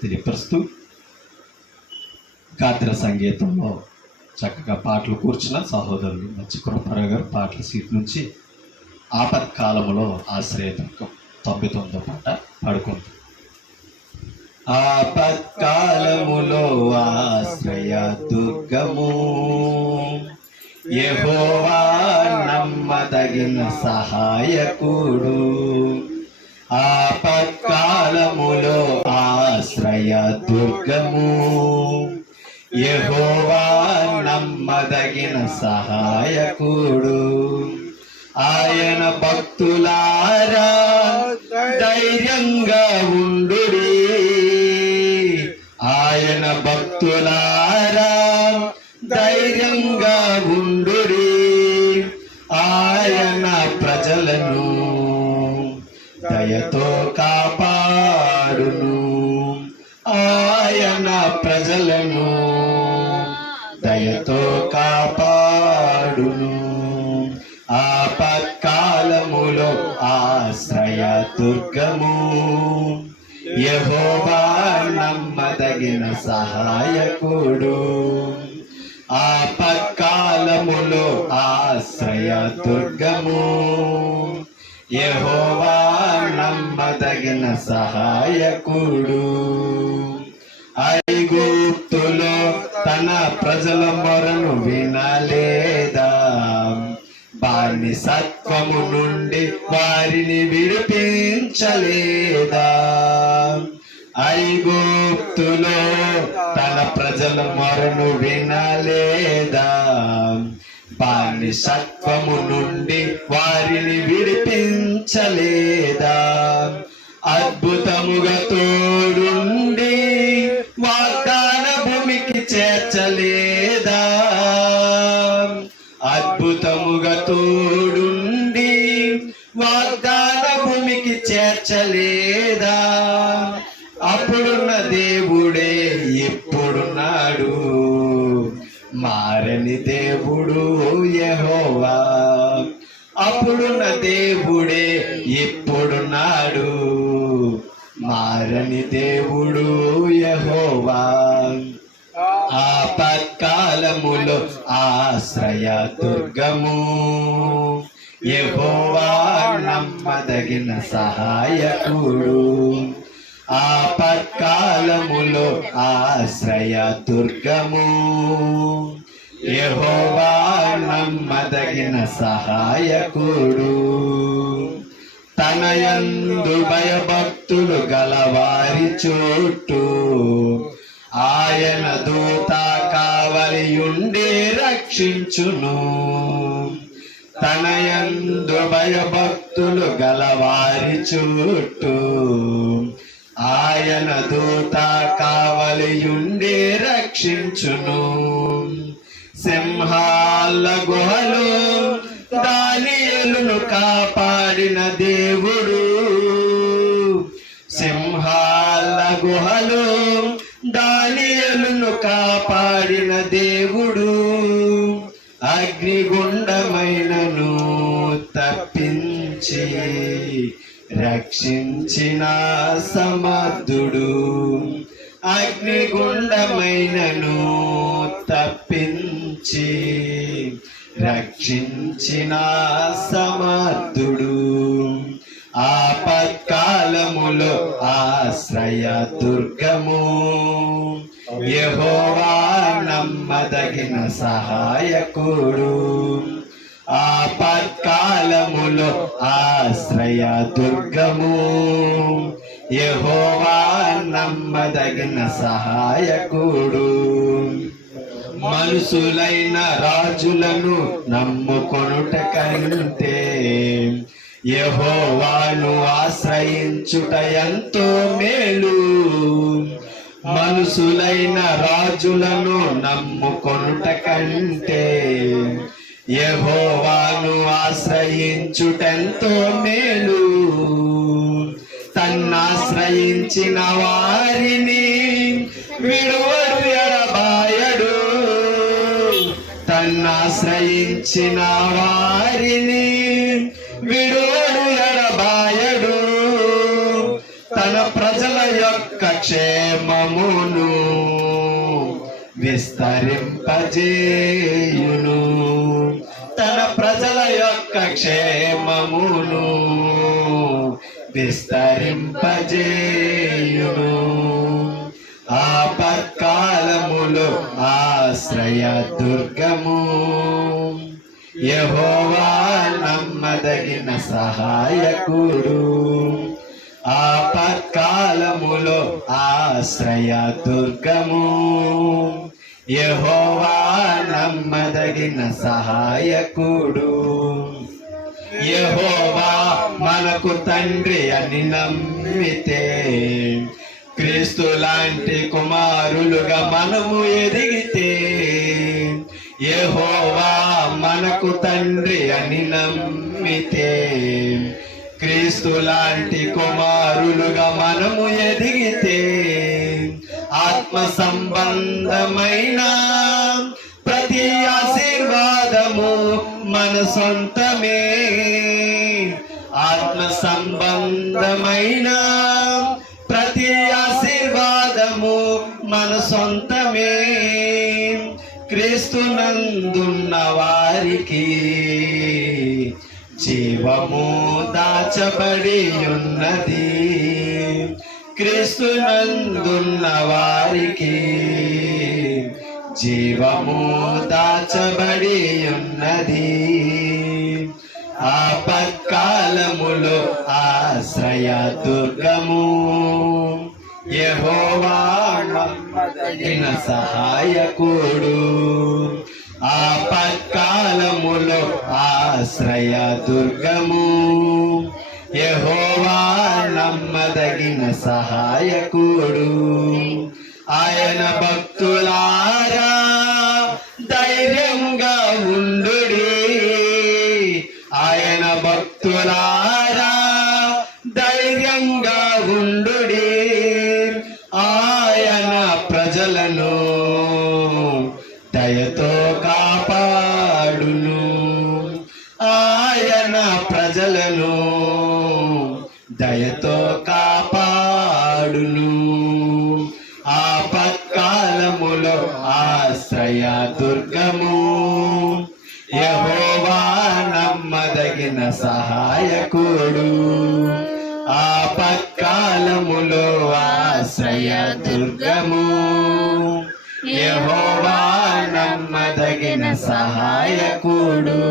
తెలియపరుస్తూ గాత్ర సంగీతంలో చక్కగా పాటలు కూర్చున్న సహోదరులు మంచి కృపారావు గారు పాటల సీట్ నుంచి ఆపత్కాలములో ఆశ్రయదుర్గం 99వ పాట పాడుకుంటాం. ఆపత్కాలములో ఆశ్రయ దుర్గము, యెహోవా నమ్మదగిన సహాయకుడు. ఆపత్కాలములో ఆశ్రయ దుర్గము, యెహోవా నమ్మదగిన సహాయకుడు. ఆయన భక్తులారా ధైర్యంగా ఉండుడి, ఆయన భక్తులారా ధైర్యంగా ఉండుడి. ఆయన ప్రజలను దయతో కాపాడును, ఆయన ప్రజలను దయతో కాపాడును. ఆపత్కాలములో ఆశ్రయ దుర్గము, యెహోవా నమ్మదగిన సహాయకుడు. ఆపత్కాలములో ఆశ్రయ దుర్గము, యెహోవా నమ్మదగిన సహాయకుడు. ఐగుప్తులో తన ప్రజల మొరను వినలేదా, బానిసత్వము నుండి వారిని విడిపించలేదా. ఐగుప్తులో తన ప్రజల మొరను వినలేదా, బానిసత్వము నుండి వారిని విడిపించలేదా. అద్భుతముగా తోడుండి వాగ్దాన భూమికి చేర్చలేదా, అద్భుతముగా తోడుండి వాగ్దాన భూమికి చేర్చలేదా. అప్పుడున్న దేవుడే ఇప్పుడున్నాడు, మారని దేవుడు యెహోవా. అప్పుడున్న దేవుడే ఇప్పుడున్నాడు, మారని దేవుడు యెహోవా. ఆపత్కాలములో ఆశ్రయ దుర్గము, యెహోవా నమ్మదగిన సహాయకుడు. ఆపత్కాలములో ఆశ్రయ దుర్గము, యెహోవా నమ్మదగిన సహాయకుడు. తన యందు భయభక్తులు గలవారి చుట్టూ ఆయన దూత కావలియుండి రక్షించును. తన యందు భయభక్తులు గలవారి చుట్టూ ఆయన దూత కావలియుండి రక్షించును. సింహాల గుహలో దానియేలును కాపాడిన దేవుడు, సింహాల గుహలో దానియేలును కాపాడిన దేవుడు. అగ్నిగుండమైనను తప్పించి రక్షించిన సమర్థుడు, అగ్నిగుండమైనను తప్పించి రక్షించిన సమర్థుడు. ఆపత్కాలములో ఆశ్రయ దుర్గము, యెహోవా నమ్మదగిన సహాయకుడు. ఆపత్కాలములో ఆశ్రయ దుర్గము, యెహోవా నమ్మదగిన సహాయకుడు. మనుషులైన రాజులను నమ్ముకొనుట కంటే యెహోవాను ఆశ్రయించుట ఎంతో మేలు. మనుషులైన రాజులను నమ్ముకొనుట కంటే యెహోవాను ఆశ్రయించుటెంతో మేలు. తన్నాశ్రయించిన వారిని విడువడు ఎడబాయడు, తన్నాశ్రయించిన వారిని విడువడు ఎడబాయడు. తన ప్రజల యొక్క క్షేమమును విస్తరింపజేయును. తన ప్రజల యొక్క క్షేమమును విస్తరింపజేయును. ఆపత్కాలములో ఆశ్రయ దుర్గము యెహోవా నమ్మదగిన సహాయకుడు. ఆపత్కాలములో ఆశ్రయ దుర్గము యెహోవా నమ్మదగిన సహాయకుడు. యెహోవా మనకు తండ్రి అని నమ్మితే క్రీస్తు లాంటి కుమారులుగా మనము ఎదిగితే, యెహోవా మనకు తండ్రి అని నమ్మితే క్రీస్తు లాంటి కుమారులుగా మనము ఎదిగితే, ఆత్మ సంబంధమైన ప్రతి ఆశీర్వాదము మన సొంతమే. ఆత్మ సంబంధమైన ప్రతి ఆశీర్వాదము మన సొంతమే. క్రీస్తునందున్న వారికి జీవము దాచబడి ఉన్నది. క్రీస్తునందున్న వారికి జీవము దాచబడి ఉన్నది. ఆపత్కాలములో ఆశ్రయ దుర్గము యెహోవా నమ్మదగిన సహాయకుడు. ఆపత్కాలములో ఆశ్రయ దుర్గము యెహోవా నమ్మదగిన సహాయకుడు. ఆయన భక్తులారా ధైర్యంగా ఉండుడి. ఆయన భక్తులారా ధైర్యంగా ఉండుడి. ఆయన ప్రజలను దయతో కాపాడును. ఆయన ప్రజలను దయతో కాపాడును. ఆపత్కాలములో ఆశ్రయ దుర్గము యెహోవా నమ్మదగిన సహాయకుడు. ఆపత్కాలములో ఆశ్రయ దుర్గము యెహోవా నమ్మదగిన సహాయకుడు.